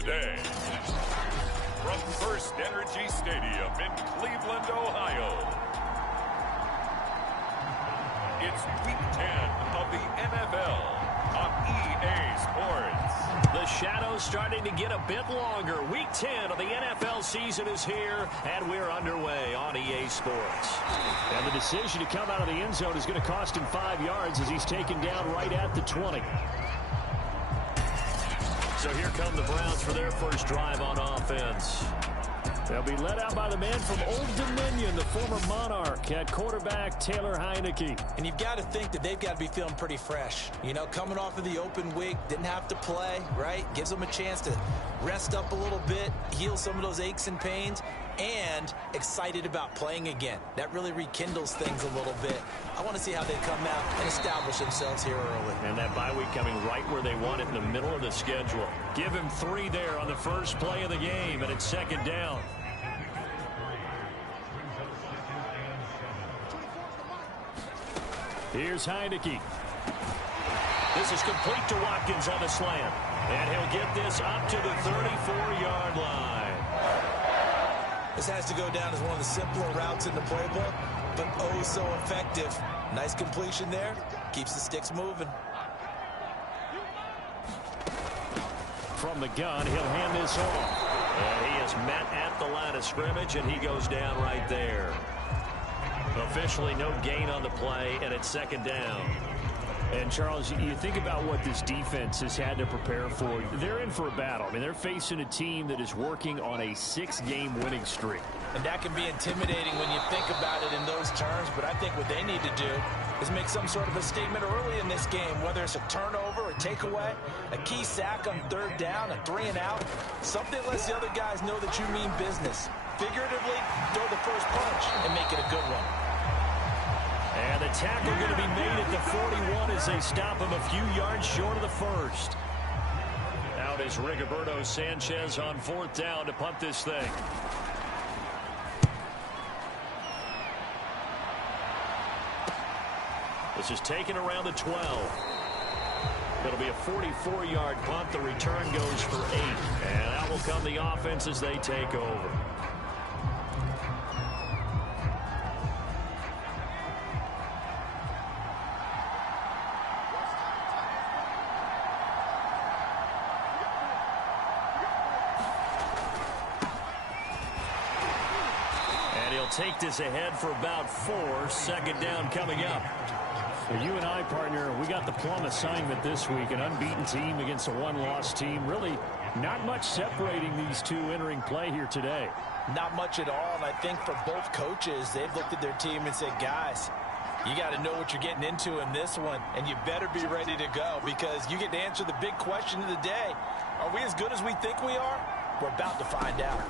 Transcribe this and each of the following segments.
today. From First Energy Stadium in Cleveland, Ohio, it's Week 10 of the NFL on EA Sports. The shadow's starting to get a bit longer. Week 10 of the NFL season is here, and we're underway on EA Sports. And the decision to come out of the end zone is going to cost him 5 yards as he's taken down right at the 20. So here come the Browns for their first drive on offense. They'll be led out by the man from Old Dominion, the former Monarch, at quarterback Taylor Heineke. And you've got to think that they've got to be feeling pretty fresh. You know, coming off of the open week, didn't have to play, right? Gives them a chance to rest up a little bit, heal some of those aches and pains, and excited about playing again. That really rekindles things a little bit. I want to see how they come out and establish themselves here early. And that bye week coming right where they want it, in the middle of the schedule. Give him 3 there on the first play of the game, and it's second down. Here's Heineke. This is complete to Watkins on the slant. And he'll get this up to the 34-yard line. This has to go down as one of the simpler routes in the playbook, but oh so effective. Nice completion there. Keeps the sticks moving. From the gun, he'll hand this off. And he is met at the line of scrimmage, and he goes down right there. Officially no gain on the play, and it's second down. And, Charles, you think about what this defense has had to prepare for. They're in for a battle. I mean, they're facing a team that is working on a 6-game winning streak. And that can be intimidating when you think about it in those terms, but I think what they need to do is make some sort of a statement early in this game, whether it's a turnover, a takeaway, a key sack on third down, a 3-and-out, something lets the other guys know that you mean business. Figuratively, throw the first punch and make it a good one. And the tackle going to be made at the 41 as they stop him a few yards short of the first. Out is Rigoberto Sanchez on 4th down to punt this thing. This is taken around the 12. It'll be a 44-yard punt. The return goes for 8. And out will come the offense as they take over. Take this ahead for about 4. Second down coming up. Well, you and I, partner, we got the plum assignment this week. An unbeaten team against a one-loss team. Really not much separating these two entering play here today. Not much at all, and I think for both coaches, they've looked at their team and said, guys, you got to know what you're getting into in this one, and you better be ready to go because you get to answer the big question of the day. Are we as good as we think we are? We're about to find out.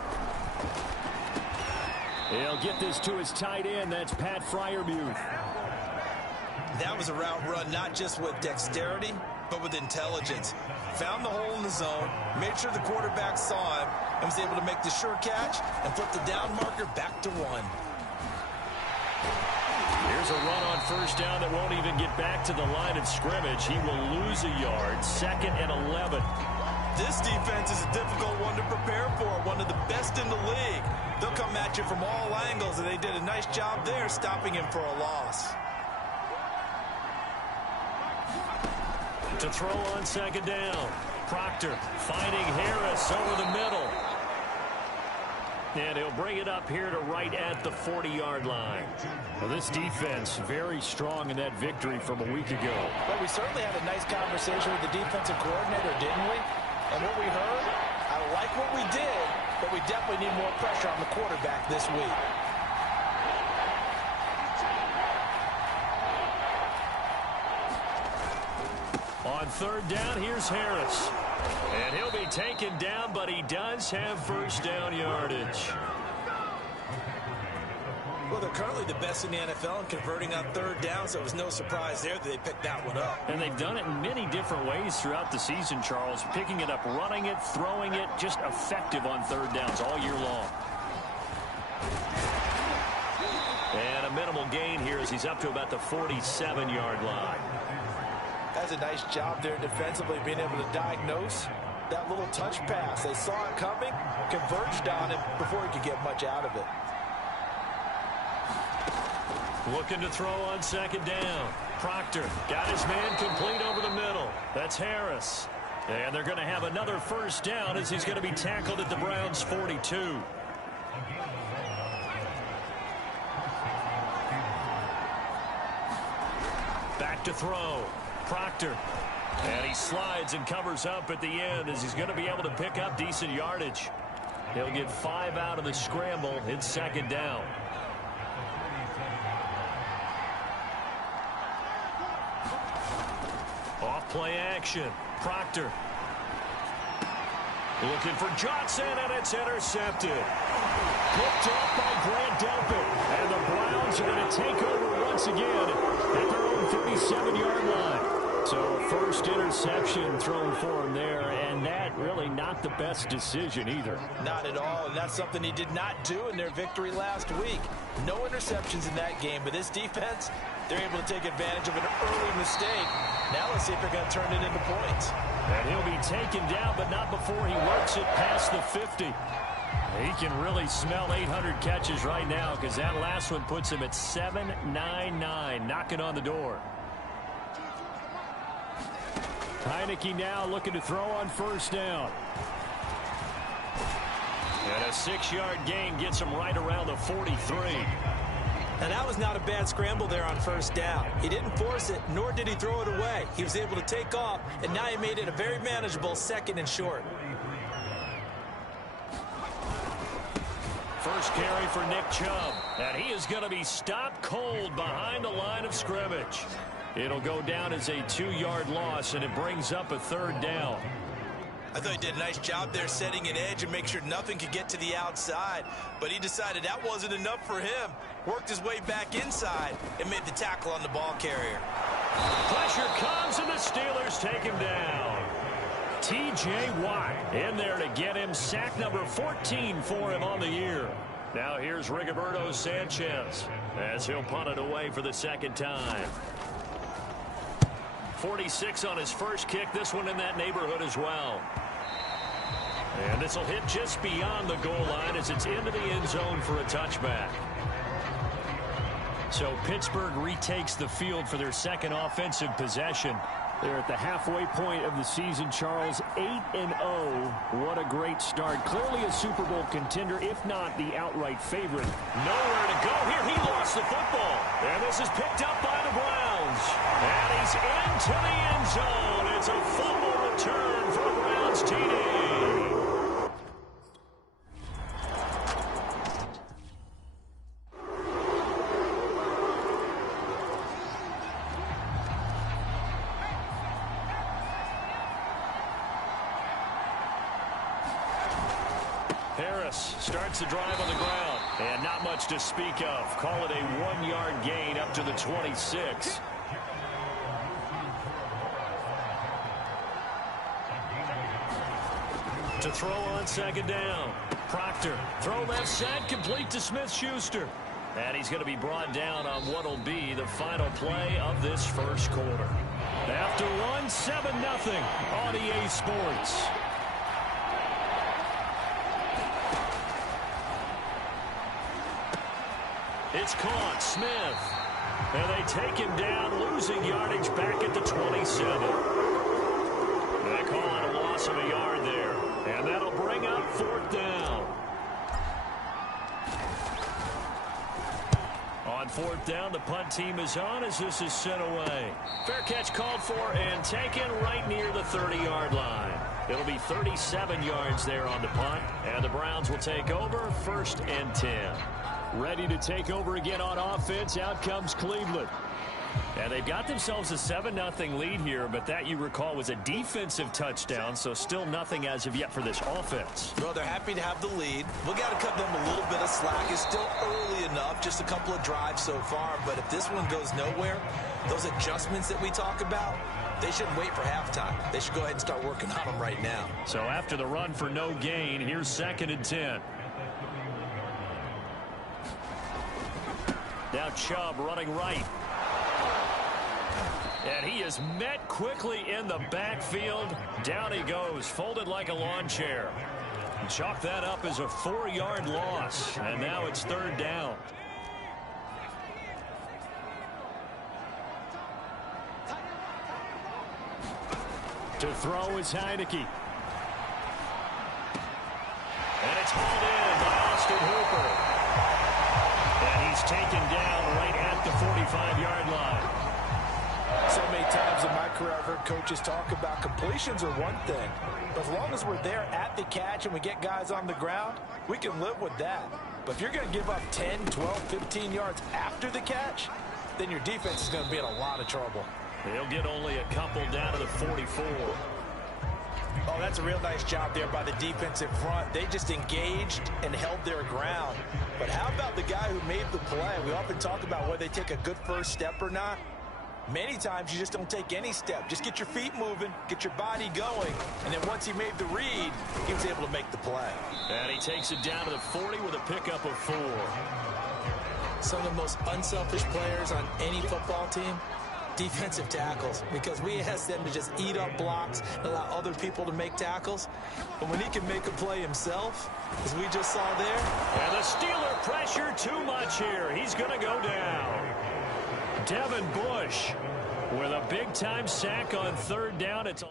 He'll get this to his tight end. That's Pat Freiermuth. That was a route run not just with dexterity, but with intelligence. Found the hole in the zone, made sure the quarterback saw him, and was able to make the sure catch and flip the down marker back to 1. Here's a run on first down that won't even get back to the line of scrimmage. He will lose a yard. 2nd and 11. This defense is a difficult one to prepare for, one of the best in the league. They'll come at you from all angles, and they did a nice job there stopping him for a loss. To throw on second down. Proctor finding Harris over the middle. And he'll bring it up here to right at the 40-yard line. Well, this defense very strong in that victory from a week ago. Well, we certainly had a nice conversation with the defensive coordinator, didn't we? And what we heard, I like what we did, but we definitely need more pressure on the quarterback this week. On third down, here's Harris. And he'll be taken down, but he does have first down yardage. Well, they're currently the best in the NFL in converting on third down, so it was no surprise there that they picked that one up. And they've done it in many different ways throughout the season, Charles. Picking it up, running it, throwing it, just effective on third downs all year long. And a minimal gain here as he's up to about the 47-yard line. That's a nice job there defensively, being able to diagnose that little touch pass. They saw it coming, converged on him before he could get much out of it. Looking to throw on second down. Proctor got his man complete over the middle. That's Harris. And they're going to have another first down as he's going to be tackled at the Browns' 42. Back to throw. Proctor. And he slides and covers up at the end as he's going to be able to pick up decent yardage. He'll get 5 out of the scramble. It's second down. Off play action. Proctor. Looking for Johnson, and it's intercepted. Picked off by Grant Delpit. And the Browns are going to take over once again at their own 37-yard line. So first interception thrown for him there, and that really not the best decision either. Not at all, and that's something he did not do in their victory last week. No interceptions in that game, but this defense, they're able to take advantage of an early mistake. Now let's see if they're going to turn it into points. And he'll be taken down, but not before he works it past the 50. He can really smell 800 catches right now because that last one puts him at 799, knocking on the door. Heineke now looking to throw on first down. And a 6-yard gain gets him right around the 43. And that was not a bad scramble there on first down. He didn't force it, nor did he throw it away. He was able to take off, and now he made it a very manageable 2nd and short. First carry for Nick Chubb. And he is going to be stopped cold behind the line of scrimmage. It'll go down as a 2-yard loss, and it brings up a 3rd down. I thought he did a nice job there setting an edge and make sure nothing could get to the outside. But he decided that wasn't enough for him. Worked his way back inside and made the tackle on the ball carrier. Pressure comes, and the Steelers take him down. T.J. Watt in there to get him sack number 14 for him on the year. Now here's Rigoberto Sanchez as he'll punt it away for the 2nd time. 46 on his first kick. This one in that neighborhood as well. And this will hit just beyond the goal line as it's into the end zone for a touchback. So Pittsburgh retakes the field for their 2nd offensive possession. They're at the halfway point of the season, Charles. 8-0. What a great start. Clearly a Super Bowl contender, if not the outright favorite. Nowhere to go here. He lost the football. And this is picked up by the Browns. And he's into the end zone. It's a fumble return for a Browns TD. Harris starts the drive on the ground. And not much to speak of. Call it a 1-yard gain up to the 26. To throw on second down. Proctor. Throw left side, complete to Smith-Schuster. And he's going to be brought down on what will be the final play of this first quarter. After one, 7-0 on EA Sports. It's caught. Smith. And they take him down, losing yardage back at the 27. They call it a loss of a yard there. And that'll bring up 4th down. On 4th down, the punt team is on as this is sent away. Fair catch called for and taken right near the 30-yard line. It'll be 37 yards there on the punt. And the Browns will take over 1st and 10. Ready to take over again on offense. Out comes Cleveland. And they've got themselves a 7-0 lead here, but that, you recall, was a defensive touchdown, so still nothing as of yet for this offense. Well, they're happy to have the lead. We've got to cut them a little bit of slack. It's still early enough, just a couple of drives so far, but if this one goes nowhere, those adjustments that we talk about, they shouldn't wait for halftime. They should go ahead and start working on them right now. So after the run for no gain, here's 2nd and 10. Now Chubb running right. And he is met quickly in the backfield. Down he goes, folded like a lawn chair. Chalk that up as a 4-yard loss. And now it's 3rd down. To throw is Heineke. And it's hauled in by Austin Hooper. And he's taken down right at the 45-yard line. So many times in my career I've heard coaches talk about completions are one thing. But as long as we're there at the catch and we get guys on the ground, we can live with that. But if you're going to give up 10, 12, 15 yards after the catch, then your defense is going to be in a lot of trouble. They'll get only a couple down to the 44. Oh, that's a real nice job there by the defensive front. They just engaged and held their ground. But how about the guy who made the play? We often talk about whether they take a good first step or not. Many times you just don't take any step. Just get your feet moving, get your body going, and then once he made the read, he was able to make the play. And he takes it down to the 40 with a pickup of 4. Some of the most unselfish players on any football team, defensive tackles, because we ask them to just eat up blocks and allow other people to make tackles. But when he can make a play himself, as we just saw there. And the Steeler pressure too much here. He's going to go down. Devin Bush with a big-time sack on 3rd down. It's a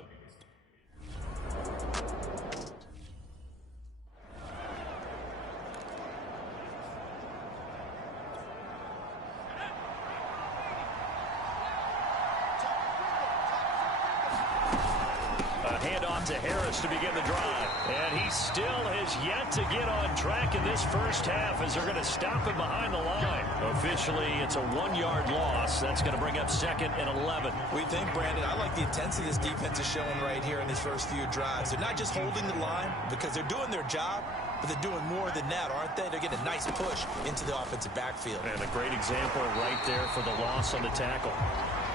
handoff to Harris to begin the drive. And he still has yet to get on track in this first half as they're going to stop him behind the line. Officially, it's a 1-yard loss. That's going to bring up 2nd and 11. We think, Brandon, I like the intensity this defense is showing right here in these first few drives. They're not just holding the line because they're doing their job, but they're doing more than that, aren't they? They're getting a nice push into the offensive backfield. And a great example right there for the loss on the tackle.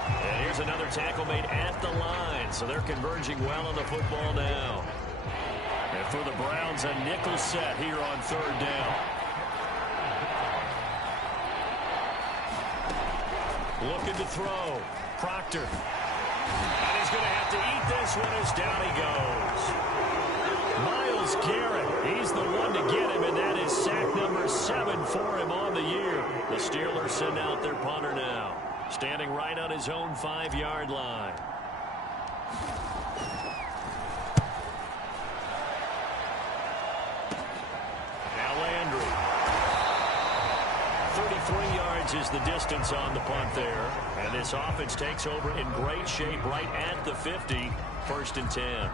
And here's another tackle made at the line, so they're converging well on the football now. And for the Browns, a nickel set here on 3rd down. Looking to throw. Proctor. And he's going to have to eat this one as down he goes. Myles Garrett, he's the one to get him, and that is sack number 7 for him on the year. The Steelers send out their punter now, standing right on his own 5-yard line. Now Landry. 33 yards is the distance on the punt there. And this offense takes over in great shape right at the 50. 1st and 10.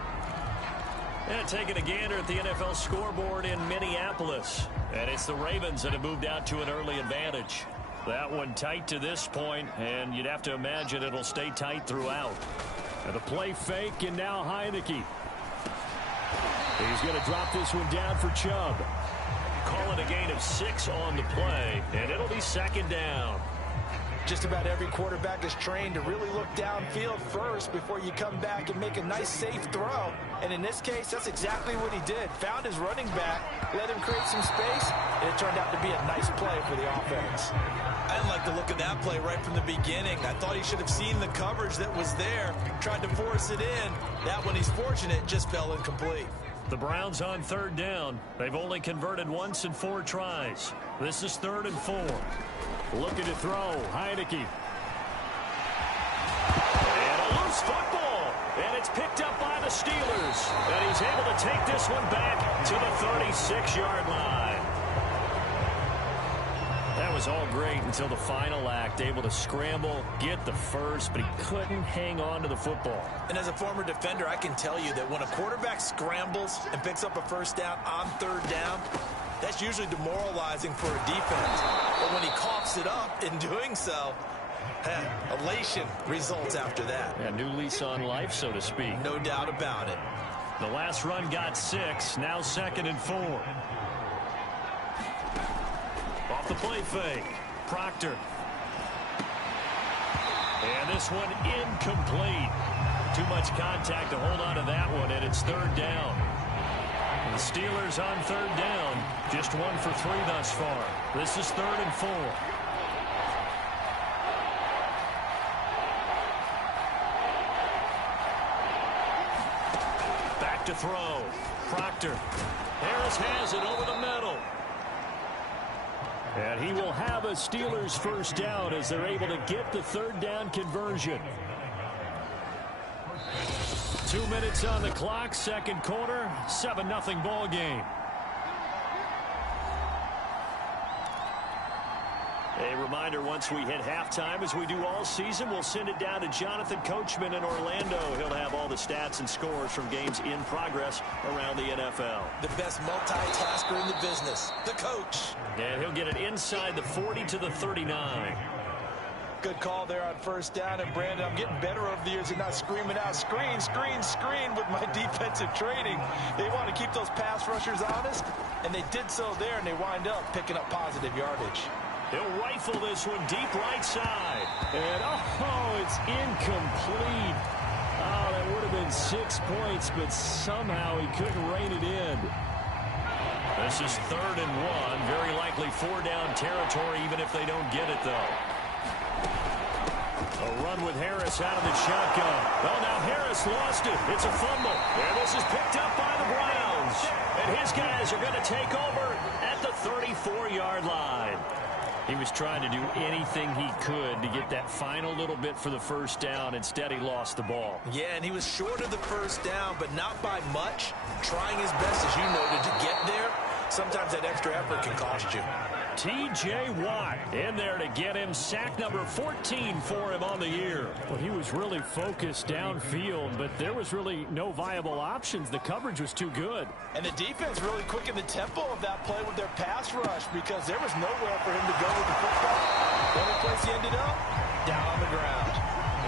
And taking a gander at the NFL scoreboard in Minneapolis. And it's the Ravens that have moved out to an early advantage. That one tight to this point, and you'd have to imagine it'll stay tight throughout. And a play fake, and now Heineke. He's going to drop this one down for Chubb. Call it a gain of 6 on the play, and it'll be 2nd down. Just about every quarterback is trained to really look downfield first before you come back and make a nice, safe throw. And in this case, that's exactly what he did. Found his running back, let him create some space, and it turned out to be a nice play for the offense. I didn't like the look of that play right from the beginning. I thought he should have seen the coverage that was there, tried to force it in. That one, he's fortunate, just fell incomplete. The Browns on 3rd down. They've only converted once in 4 tries. This is 3rd and 4. Looking to throw, Heineke. And a loose football. And it's picked up by the Steelers. And he's able to take this one back to the 36-yard line. That was all great until the final act. Able to scramble, get the first, but he couldn't hang on to the football. And as a former defender, I can tell you that when a quarterback scrambles and picks up a 1st down on 3rd down, that's usually demoralizing for a defense. But when he coughs it up in doing so, elation results after that. A new lease on life, so to speak. No doubt about it. The last run got 6, now 2nd and 4. Off the play fake, Proctor. And this one incomplete. Too much contact to hold on to that one, and it's 3rd down. The Steelers on 3rd down, just 1 for 3 thus far. This is 3rd and 4. to throw. Proctor. Harris has it over the middle. And he will have a Steelers first down as they're able to get the third down conversion. 2 minutes on the clock, second quarter, 7-0 ball game. A reminder, once we hit halftime, as we do all season, we'll send it down to Jonathan Coachman in Orlando. He'll have all the stats and scores from games in progress around the NFL. The best multitasker in the business, the coach. And he'll get it inside the 40 to the 39. Good call there on first down. And, Brandon, I'm getting better over the years and not screaming out, screen, screen, screen with my defensive training. They want to keep those pass rushers honest, and they did so there, and they wind up picking up positive yardage. He'll rifle this one deep right side. And, oh, it's incomplete. Oh, that would have been 6 points, but somehow he couldn't rein it in. This is 3rd and 1. Very likely 4-down territory, even if they don't get it, though. A run with Harris out of the shotgun. Oh, now Harris lost it. It's a fumble. And this is picked up by the Browns. And his guys are going to take over at the 34-yard line. He was trying to do anything he could to get that final little bit for the first down. Instead, he lost the ball. Yeah, and he was short of the first down, but not by much. Trying his best, as you noted, to get there. Sometimes that extra effort can cost you. T.J. Watt in there to get him sack number 14 for him on the year. Well, he was really focused downfield, but there was really no viable options. The coverage was too good. And the defense really quickened the tempo of that play with their pass rush because there was nowhere for him to go with the football. The only place he ended up, down on the ground.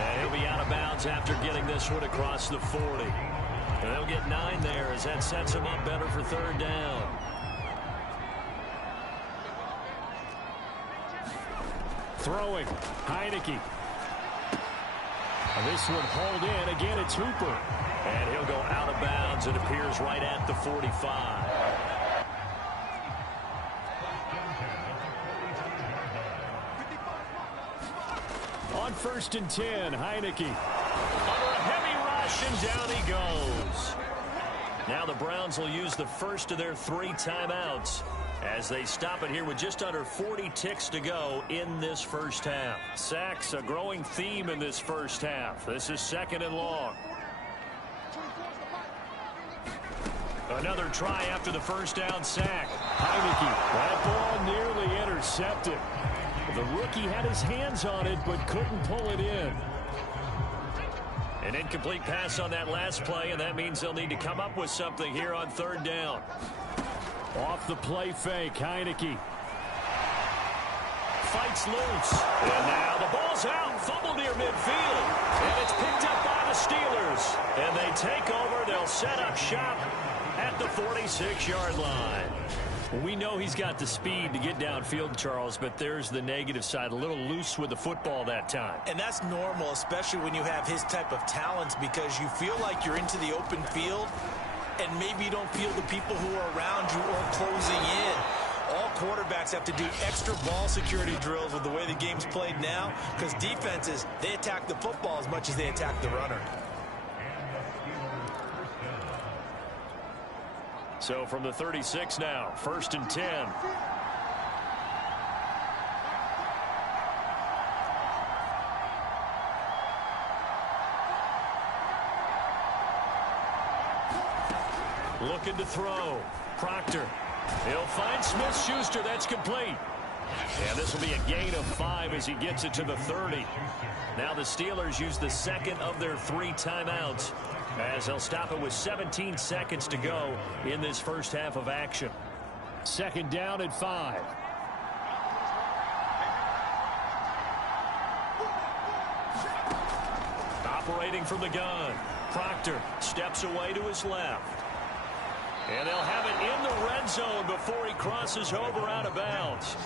And he'll be out of bounds after getting this one across the 40. And they'll get 9 there as that sets him up better for third down. Throwing, Heineke. This one hauled in. Again, it's Hooper. And he'll go out of bounds. It appears right at the 45. On 1st and 10, Heineke. Under a heavy rush, and down he goes. Now the Browns will use the first of their 3 timeouts as they stop it here with just under 40 ticks to go in this first half. Sacks, a growing theme in this first half. This is 2nd and long. Another try after the first down sack. Heineke, that ball nearly intercepted. The rookie had his hands on it, but couldn't pull it in. An incomplete pass on that last play, and that means they'll need to come up with something here on 3rd down. Off the play fake, Heineke. Fights loose. And now the ball's out. Fumble near midfield. And it's picked up by the Steelers. And they take over. They'll set up shop at the 46-yard line. We know he's got the speed to get downfield, Charles, but there's the negative side. A little loose with the football that time. And that's normal, especially when you have his type of talents, because you feel like you're into the open field and maybe you don't feel the people who are around you or closing in. All quarterbacks have to do extra ball security drills with the way the game's played now, because defenses, they attack the football as much as they attack the runner. So from the 36 now, 1st and 10. Looking to throw. Proctor. He'll find Smith-Schuster. That's complete. And this will be a gain of 5 as he gets it to the 30. Now the Steelers use the 2nd of their 3 timeouts as they'll stop it with 17 seconds to go in this first half of action. 2nd down at 5. Operating from the gun. Proctor steps away to his left. And they'll have it in the red zone before he crosses over out of bounds.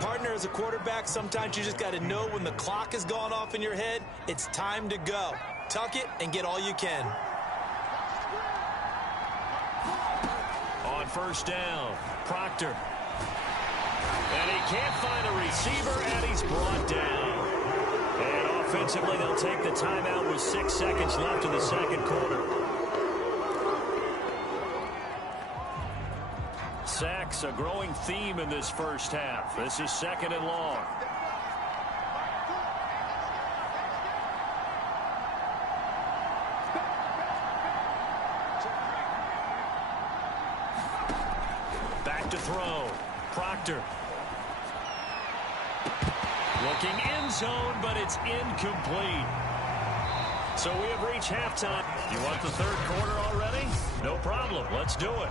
Partner, as a quarterback, sometimes you just got to know when the clock has gone off in your head, it's time to go. Tuck it and get all you can. On 1st down, Proctor. And he can't find a receiver, and he's brought down. And offensively, they'll take the timeout with 6 seconds left in the second quarter. Sacks, a growing theme in this first half. This is 2nd and long. Back to throw. Proctor. Looking end zone, but it's incomplete. So we have reached halftime. You want the third quarter already? No problem. Let's do it.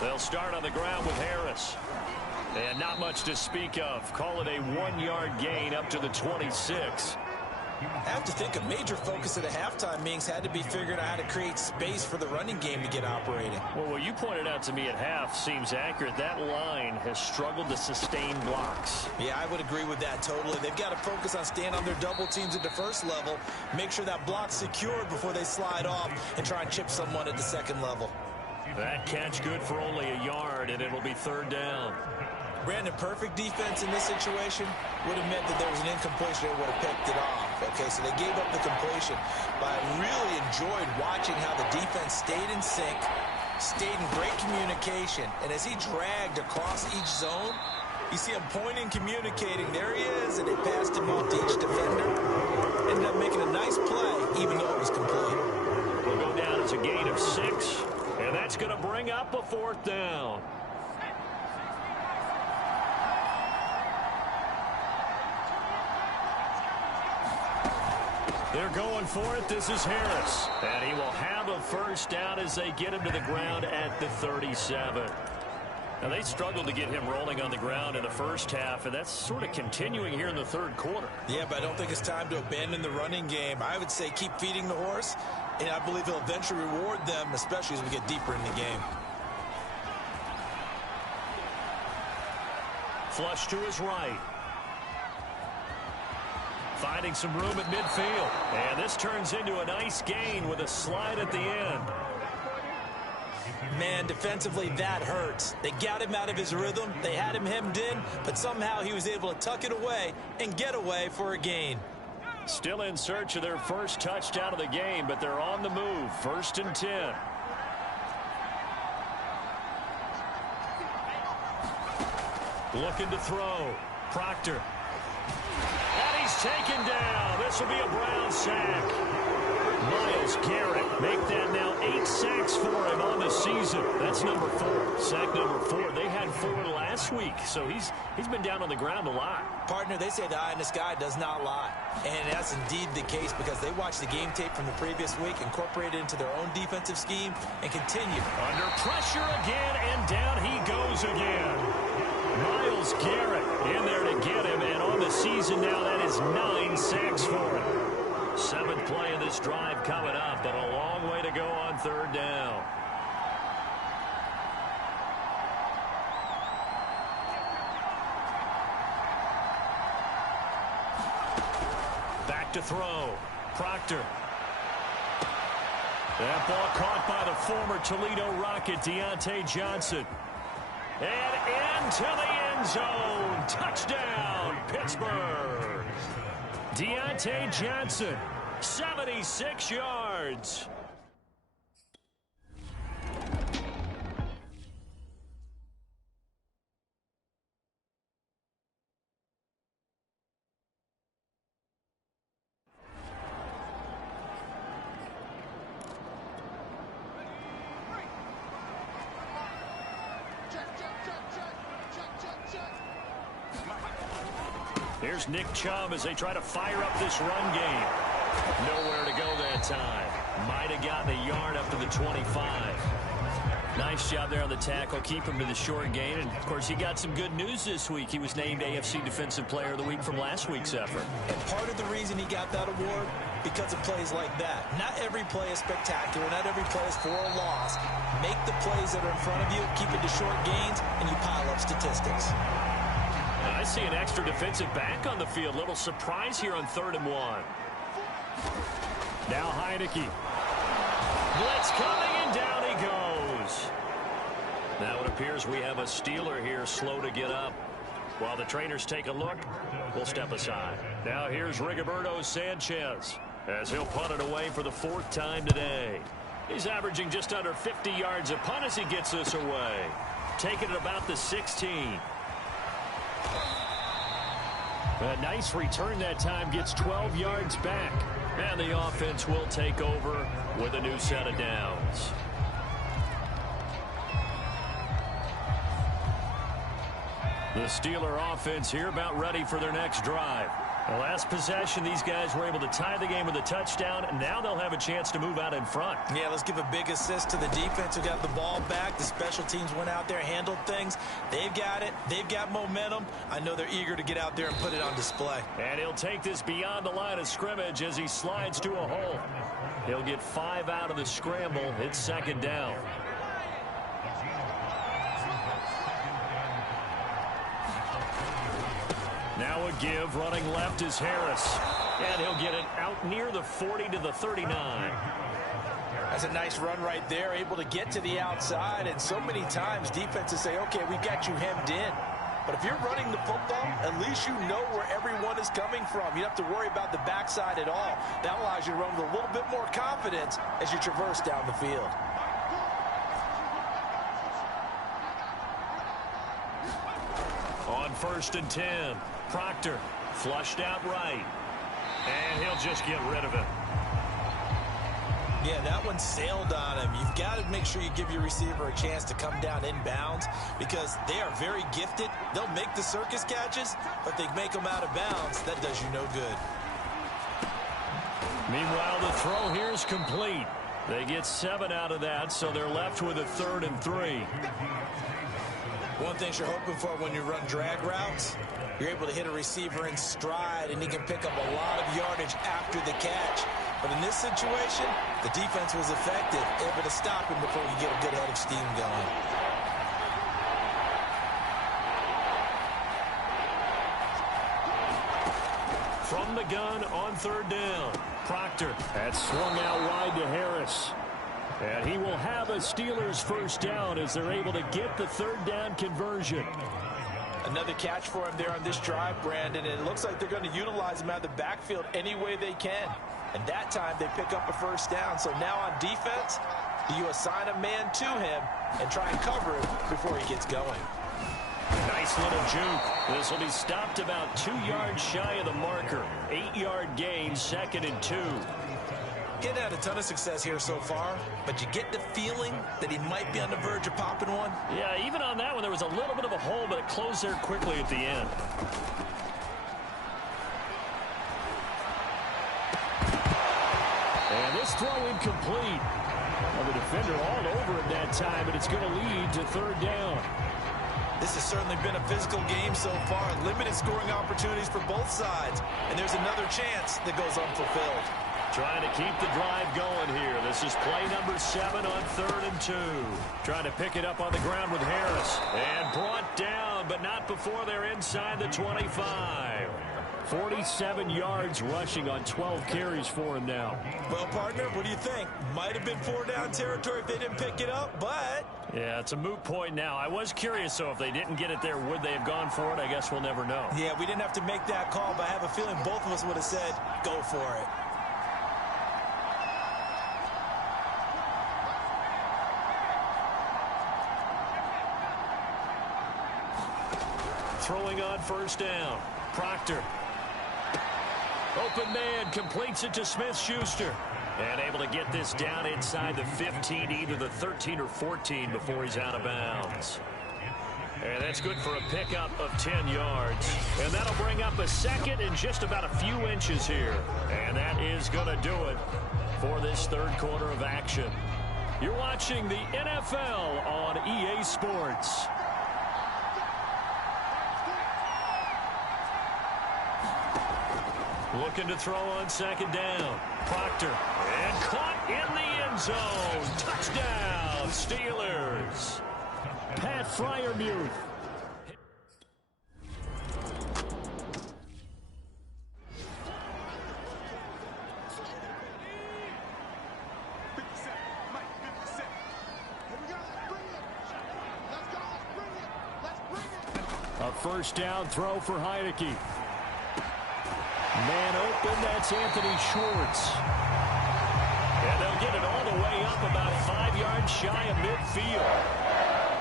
They'll start on the ground with Harris. And not much to speak of. Call it a 1-yard gain up to the 26. I have to think a major focus of the halftime meetings had to be figuring out how to create space for the running game to get operating. Well, what you pointed out to me at half seems accurate. That line has struggled to sustain blocks. Yeah, I would agree with that totally. They've got to focus on staying on their double teams at the first level, make sure that block's secured before they slide off and try and chip someone at the second level. That catch good for only a yard, and it'll be 3rd down. Brandon, perfect defense in this situation would have meant that there was an incompletion. They would have picked it off. Okay, so they gave up the completion. But I really enjoyed watching how the defense stayed in sync, stayed in great communication. And as he dragged across each zone, you see him pointing, communicating. There he is, and they passed him off to each defender. Ended up making a nice play, even though it was complete. Will go down as a gain of 6, and that's going to bring up a 4th down. They're going for it. This is Harris. And he will have a 1st down as they get him to the ground at the 37. Now, they struggled to get him rolling on the ground in the first half, and that's sort of continuing here in the 3rd quarter. Yeah, but I don't think it's time to abandon the running game. I would say keep feeding the horse, and I believe he'll eventually reward them, especially as we get deeper in the game. Flush to his right. Finding some room at midfield. And this turns into a nice gain with a slide at the end. Man, defensively, that hurts. They got him out of his rhythm. They had him hemmed in, but somehow he was able to tuck it away and get away for a gain. Still in search of their first touchdown of the game, but they're on the move. 1st and 10. Looking to throw. Proctor. And he's taken down. This will be a Brown sack. Myles Garrett make that now 8 sacks for him on the season. That's number 4. Sack number 4. They had 4 last week, so he's been down on the ground a lot. Partner, they say the eye in the sky does not lie. And that's indeed the case because they watched the game tape from the previous week, incorporated it into their own defensive scheme, and continue. Under pressure again, and down he goes again. Myles Garrett in there to get him, and on the season now, that is 9 sacks for him. 7th play of this drive coming up, but a long way to go on 3rd down. Back to throw. Proctor. That ball caught by the former Toledo Rocket, Deontay Johnson. And into the end zone. Touchdown, Pittsburgh. Deontay Johnson, 76 yards. Here's Nick Chubb as they try to fire up this run game. Nowhere to go that time. Might have gotten a yard up to the 25. Nice job there on the tackle. Keep him to the short gain. And, of course, he got some good news this week. He was named AFC Defensive Player of the Week from last week's effort. And part of the reason he got that award, because of plays like that. Not every play is spectacular. Not every play is for a loss. Make the plays that are in front of you, keep it to short gains, and you pile up statistics. I I see an extra defensive back on the field. Little surprise here on 3rd and 1. Now Heineke. Blitz coming, and down he goes. Now it appears we have a Steeler here slow to get up. While the trainers take a look, we'll step aside. Now here's Rigoberto Sanchez as he'll punt it away for the 4th time today. He's averaging just under 50 yards a punt as he gets this away. Taking it about the 16. A nice return that time, gets 12 yards back. And the offense will take over with a new set of downs. The Steeler offense here about ready for their next drive. The last possession, these guys were able to tie the game with a touchdown, and now they'll have a chance to move out in front. Yeah, let's give a big assist to the defense who got the ball back. The special teams went out there, handled things. They've got it. They've got momentum. I know they're eager to get out there and put it on display. And he'll take this beyond the line of scrimmage as he slides to a hole. He'll get 5 out of the scramble. It's 2nd down. Now a give, running left is Harris. And he'll get it out near the 40 to the 39. That's a nice run right there, able to get to the outside. And so many times defenses say, okay, we got you hemmed in. But if you're running the football, at least you know where everyone is coming from. You don't have to worry about the backside at all. That allows you to run with a little bit more confidence as you traverse down the field. On 1st and 10, Proctor flushed out right. And he'll just get rid of it. Yeah, that one sailed on him. You've got to make sure you give your receiver a chance to come down inbounds because they are very gifted. They'll make the circus catches, but they make them out of bounds. That does you no good. Meanwhile, the throw here is complete. They get 7 out of that, so they're left with a 3rd and 3. One thing you're hoping for when you run drag routes, you're able to hit a receiver in stride, and he can pick up a lot of yardage after the catch. But in this situation, the defense was effective, able to stop him before you get a good head of steam going. From the gun on 3rd down, Proctor. That's swung out wide to Harris. And he will have a Steelers 1st down as they're able to get the 3rd down conversion. Another catch for him there on this drive, Brandon, and it looks like they're going to utilize him out of the backfield any way they can. And that time they pick up a 1st down. So now on defense, you assign a man to him and try and cover him before he gets going. Nice little juke. This will be stopped about 2 yards shy of the marker. 8-yard gain, 2nd and 2. Getting had a ton of success here so far, but you get the feeling that he might be on the verge of popping one. Yeah, even on that one, there was a little bit of a hole, but it closed there quickly at the end. And this throw incomplete. Well, the defender all over it that time, but it's going to lead to 3rd down. This has certainly been a physical game so far. Limited scoring opportunities for both sides, and there's another chance that goes unfulfilled. Trying to keep the drive going here. This is play number 7 on 3rd and 2. Trying to pick it up on the ground with Harris. And brought down, but not before they're inside the 25. 47 yards rushing on 12 carries for him now. Well, partner, what do you think? Might have been 4-down territory if they didn't pick it up, but... Yeah, it's a moot point now. I was curious, so if they didn't get it there, would they have gone for it? I guess we'll never know. Yeah, we didn't have to make that call, but I have a feeling both of us would have said, go for it. Throwing on 1st down. Proctor. Open man completes it to Smith-Schuster. And able to get this down inside the 15, either the 13 or 14 before he's out of bounds. And that's good for a pickup of 10 yards. And that'll bring up a 2nd and just about a few inches here. And that is going to do it for this 3rd quarter of action. You're watching the NFL on EA Sports. Looking to throw on 2nd down. Proctor. And caught in the end zone. Touchdown, Steelers. Pat Freiermuth. first down throw for Heineke. Man open, that's Anthony Schwartz. And they'll get it all the way up about 5 yards shy of midfield.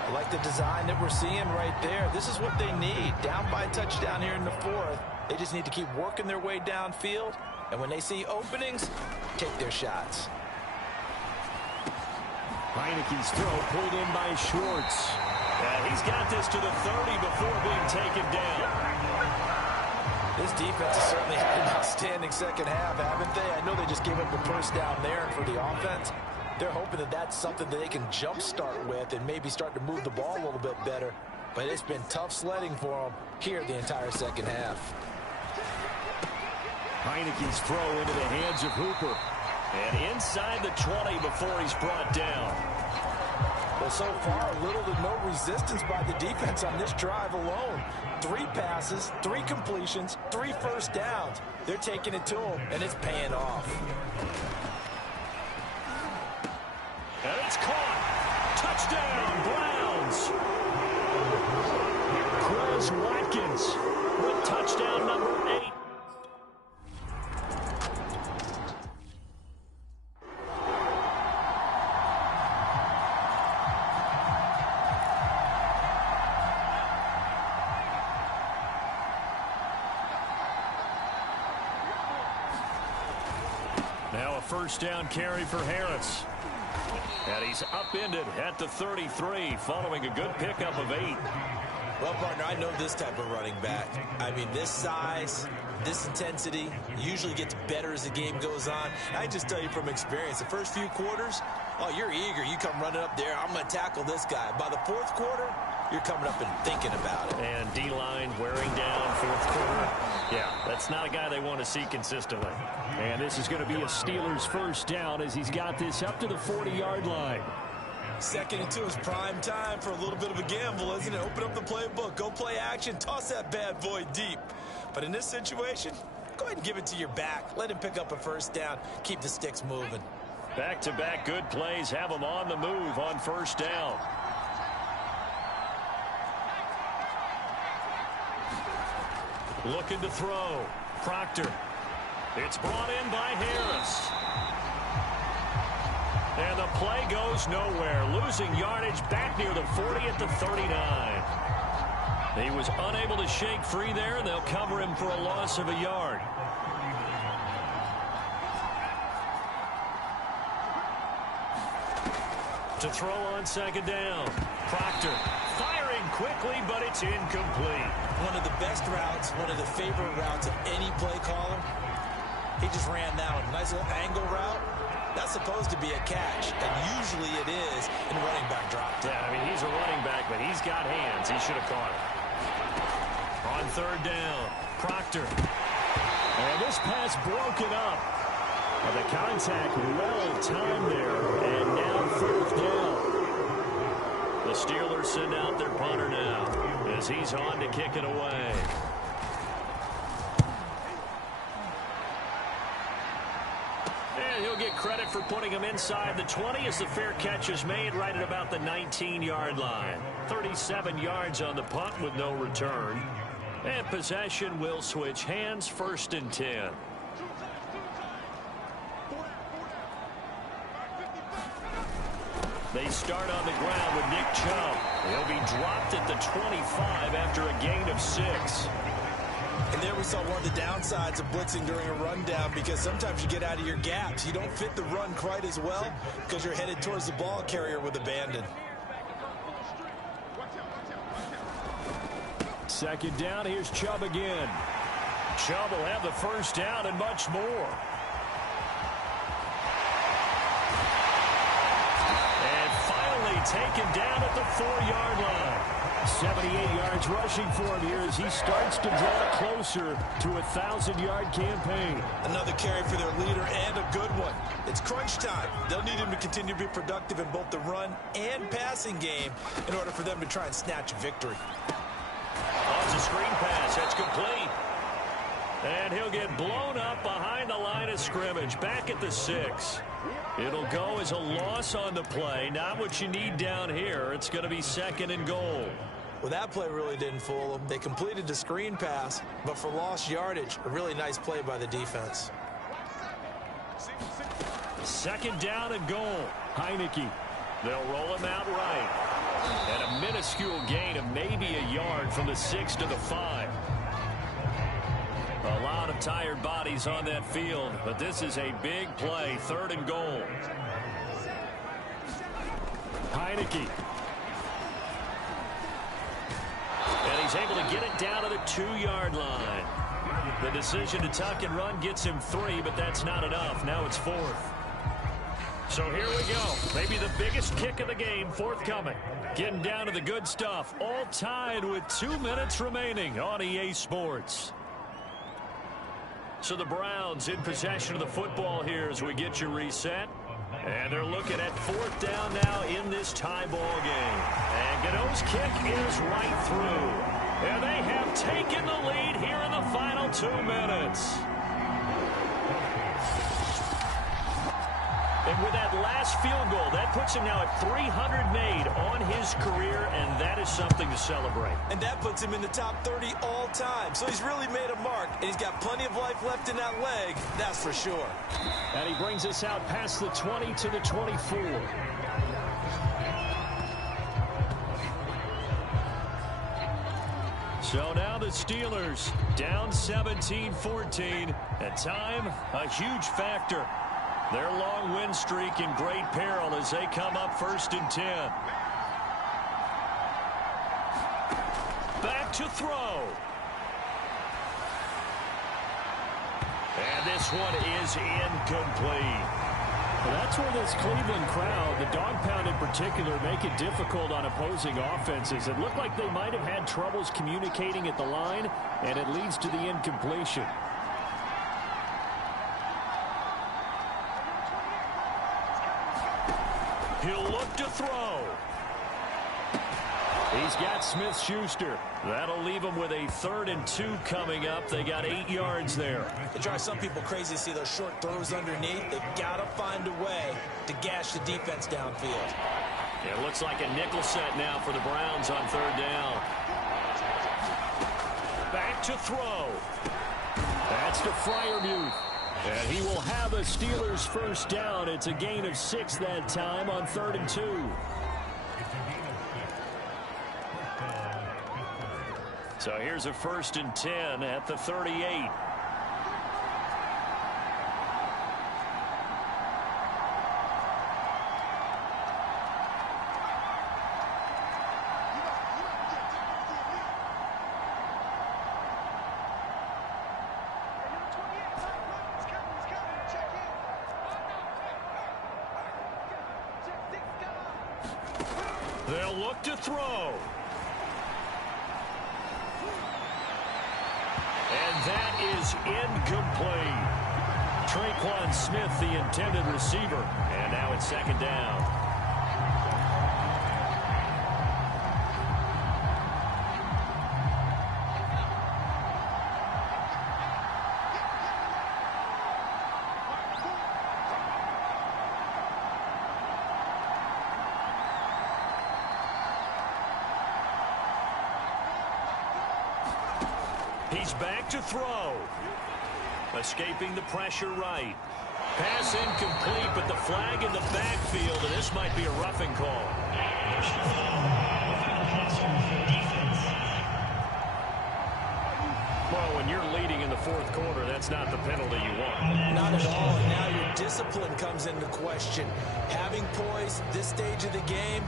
I like the design that we're seeing right there. This is what they need. Down by a touchdown here in the 4th. They just need to keep working their way downfield. And when they see openings, take their shots. Heineke's throw pulled in by Schwartz. And he's got this to the 30 before being taken down. This defense has certainly had an outstanding second half, haven't they? I know they just gave up the first down there, and for the offense, they're hoping that that's something that they can jumpstart with and maybe start to move the ball a little bit better. But it's been tough sledding for them here the entire second half. Heineke's throw into the hands of Hooper. And inside the 20 before he's brought down. Well, so far, little to no resistance by the defense on this drive alone. 3 passes, 3 completions, 3 first downs. They're taking it to them, and it's paying off. And it's caught. Touchdown, Browns. Chris Watkins with touchdown number 8. Now a first down carry for Harris. And he's upended at the 33 following a good pickup of 8. Well, partner, I know this type of running back. I mean, this size, this intensity usually gets better as the game goes on. I just tell you from experience, the first few quarters, oh, you're eager. You come running up there, I'm going to tackle this guy. By the 4th quarter, you're coming up and thinking about it. And D-line wearing down 4th quarter. Yeah, that's not a guy they want to see consistently. And this is going to be a Steelers first down as he's got this up to the 40-yard line. 2nd and 2 is prime time for a little bit of a gamble, isn't it? Open up the playbook, go play action, toss that bad boy deep. But in this situation, go ahead and give it to your back. Let him pick up a first down. Keep the sticks moving. Back-to-back good plays have them on the move on first down. Looking to throw. Proctor. It's brought in by Harris. And the play goes nowhere. Losing yardage back near the 40 at the 39. He was unable to shake free there, and they'll cover him for a loss of a yard. To throw on second down. Proctor firing quickly, but it's incomplete. One of the best routes, one of the favorite routes of any play caller. He just ran that one. Nice little angle route. That's supposed to be a catch, and usually it is in running back drop. Yeah, I mean, he's a running back, but he's got hands. He should have caught it. On third down, Proctor. And this pass broken up. And the contact well timed there, and now 4th down. The Steelers send out their punter now as he's on to kick it away. And he'll get credit for putting him inside the 20 as the fair catch is made right at about the 19-yard line. 37 yards on the punt with no return. And possession will switch hands, 1st and 10. They start on the ground with Nick Chubb. He'll be dropped at the 25 after a gain of 6. And there we saw one of the downsides of blitzing during a rundown, because sometimes you get out of your gaps. You don't fit the run quite as well because you're headed towards the ball carrier with abandon. 2nd down, here's Chubb again. Chubb will have the first down and much more. And finally taken down at the 4-yard line. 78 yards rushing for him here as he starts to draw closer to a 1,000-yard campaign. Another carry for their leader, and a good one. It's crunch time. They'll need him to continue to be productive in both the run and passing game in order for them to try and snatch a victory. It's a screen pass. That's complete. And he'll get blown up behind the line of scrimmage, back at the 6. It'll go as a loss on the play. Not what you need down here. It's going to be 2nd and goal. Well, that play really didn't fool them. They completed the screen pass, but for lost yardage, a really nice play by the defense. Second down and goal. Heineke. They'll roll him out right. And a minuscule gain of maybe a yard from the 6 to the 5. A lot of tired bodies on that field, but this is a big play. 3rd and goal. Heineke. And he's able to get it down to the 2-yard line. The decision to tuck and run gets him 3, but that's not enough. Now it's 4th. So here we go. Maybe the biggest kick of the game forthcoming. Getting down to the good stuff. All tied with 2 minutes remaining on EA Sports. So the Browns in possession of the football here as we get you reset. And they're looking at 4th down now in this tie ball game. And Godot's kick is right through. And they have taken the lead here in the final 2 minutes. And with that last field goal, that puts him now at 300 made on his career, and that is something to celebrate. And that puts him in the top 30 all time. So he's really made a mark, and he's got plenty of life left in that leg, that's for sure. And he brings us out past the 20 to the 24. So now the Steelers down 17-14, and time a huge factor. Their long win streak in great peril as they come up 1st and 10. Back to throw. And this one is incomplete. Well, that's where this Cleveland crowd, the dog pound in particular, make it difficult on opposing offenses. It looked like they might have had troubles communicating at the line, and it leads to the incompletion. He'll look to throw. He's got Smith-Schuster. That'll leave him with a 3rd and 2 coming up. They got 8 yards there. It drives some people crazy to see those short throws underneath. They've got to find a way to gash the defense downfield. It looks like a nickel set now for the Browns on 3rd down. Back to throw. That's to Freiermuth. And he will have a Steelers 1st down. It's a gain of 6 that time on 3rd and 2. So here's a 1st and 10 at the 38. They'll look to throw. And that is incomplete. Traquan Smith, the intended receiver. And now it's 2nd down. He's back to throw. Escaping the pressure right. Pass incomplete, but the flag in the backfield, and this might be a roughing call. Well, when you're leading in the 4th quarter, that's not the penalty you want. Not at all. And now your discipline comes into question. Having poise this stage of the game,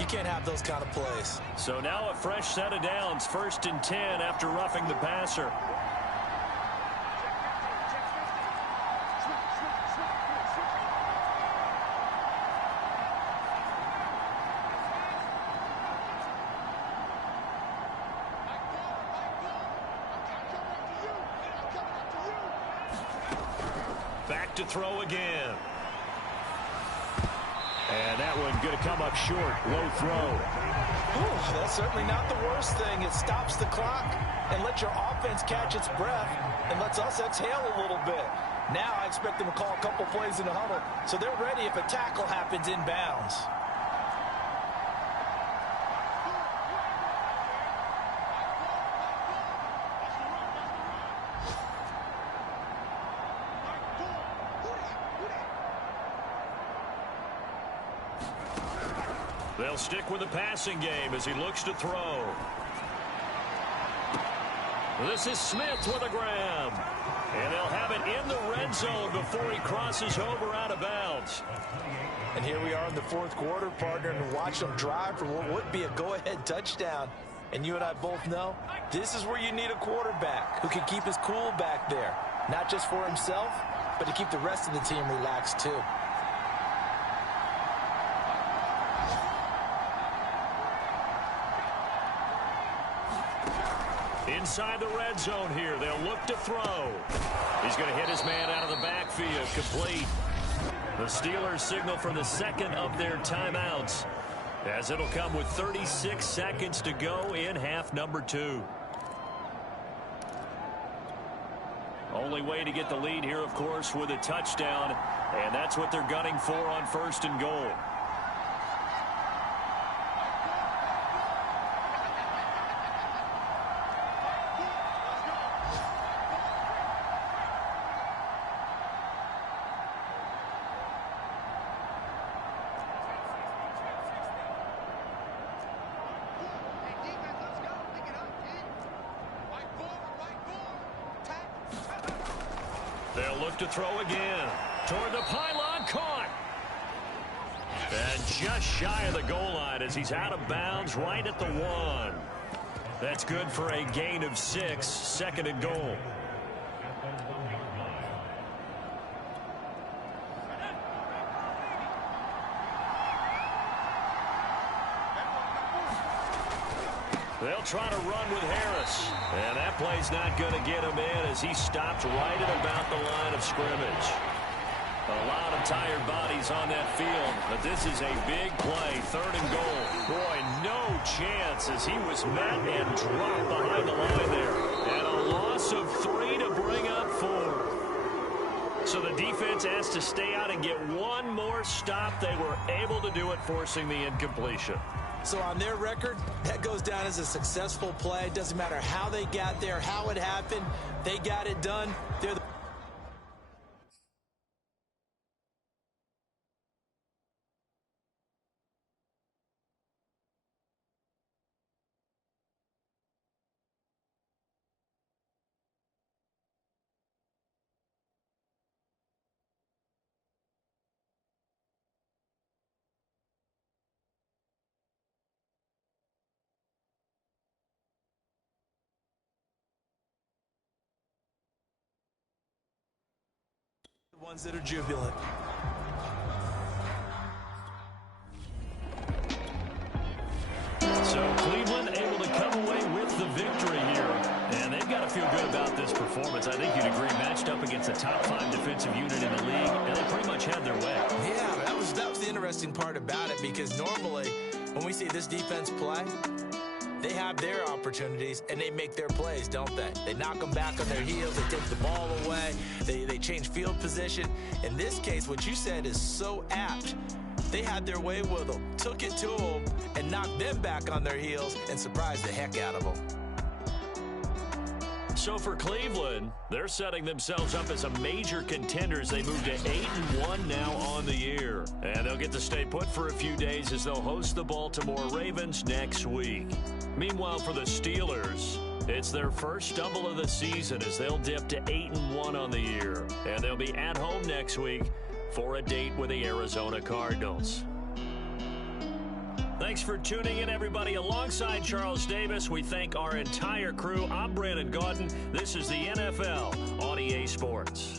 you can't have those kind of plays. So now a fresh set of downs. 1st and 10 after roughing the passer. Back to throw again. And that one going to come up short. Low throw. Ooh, that's certainly not the worst thing. It stops the clock and lets your offense catch its breath and lets us exhale a little bit. Now I expect them to call a couple plays in the huddle, so they're ready if a tackle happens inbounds. They'll stick with the passing game as he looks to throw. This is Smith with a grab. And they'll have it in the red zone before he crosses over out of bounds. And here we are in the fourth quarter, partner, and watch them drive for what would be a go-ahead touchdown. And you and I both know this is where you need a quarterback who can keep his cool back there, not just for himself, but to keep the rest of the team relaxed too. Inside the red zone here, they'll look to throw. He's going to hit his man out of the backfield, complete. The Steelers signal for the second of their timeouts, as it'll come with 36 seconds to go in half number 2. Only way to get the lead here, of course, with a touchdown, and that's what they're gunning for on 1st and goal. They'll look to throw again. Toward the pylon, caught. And just shy of the goal line as he's out of bounds right at the 1. That's good for a gain of 6, 2nd and goal. They'll try to run with Harris. And that play's not going to get him in as he stopped right at about the line of scrimmage. A lot of tired bodies on that field, but this is a big play, 3rd and goal. Boy, no chance as he was met and dropped behind the line there. And a loss of 3 to bring up 4. So the defense has to stay out and get one more stop. They were able to do it, forcing the incompletion. So on their record, that goes down as a successful play. It doesn't matter how they got there, how it happened. They got it done. They're the ones that are jubilant. So Cleveland able to come away with the victory here. And they've got to feel good about this performance. I think you'd agree, matched up against a top 5 defensive unit in the league, and they pretty much had their way. Yeah, that was the interesting part about it, because normally when we see this defense play, they have their opportunities, and they make their plays, don't they? They knock them back on their heels. They take the ball away. They change field position. In this case, what you said is so apt. They had their way with them, took it to them, and knocked them back on their heels and surprised the heck out of them. So for Cleveland, they're setting themselves up as a major contender as they move to 8-1 now on the year. And they'll get to stay put for a few days as they'll host the Baltimore Ravens next week. Meanwhile, for the Steelers, it's their first stumble of the season as they'll dip to 8-1 on the year. And they'll be at home next week for a date with the Arizona Cardinals. Thanks for tuning in, everybody. Alongside Charles Davis, we thank our entire crew. I'm Brandon Gaudin. This is the NFL on EA Sports.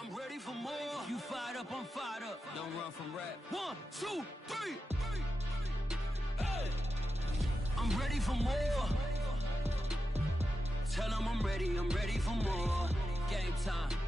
I'm ready for more. You fired up, I'm fired up. Don't run from rap. 1, 2, 3. Hey. I'm ready for more. Tell them I'm ready for more. Game time.